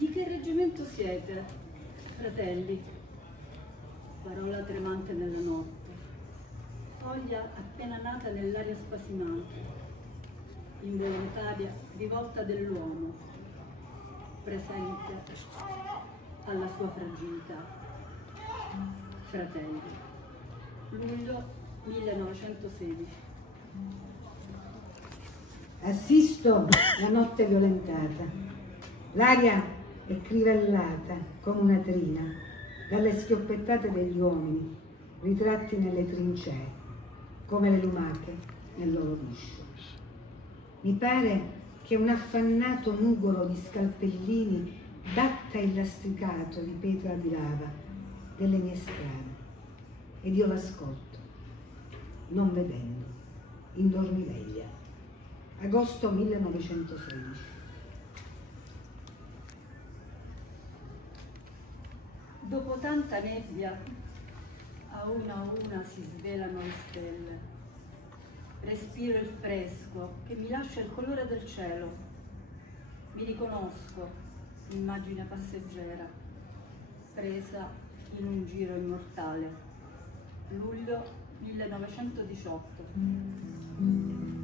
Di che reggimento siete, fratelli? Parola tremante nella notte, foglia appena nata nell'aria spasimante, involontaria rivolta dell'uomo, presente alla sua fragilità. Fratelli, luglio 1916. Assisto la notte violentata, l'aria è crivellata come una trina dalle schioppettate degli uomini ritratti nelle trincee, come le lumache nel loro guscio. Mi pare che un affannato nugolo di scalpellini batta il lastricato di pietra di lava delle mie strade ed io l'ascolto, non vedendo, in dormiveglia. Agosto 1916. Dopo tanta nebbia, a una si svelano le stelle. Respiro il fresco che mi lascia il colore del cielo. Mi riconosco, immagine passeggera, presa in un giro immortale. Luglio 1918.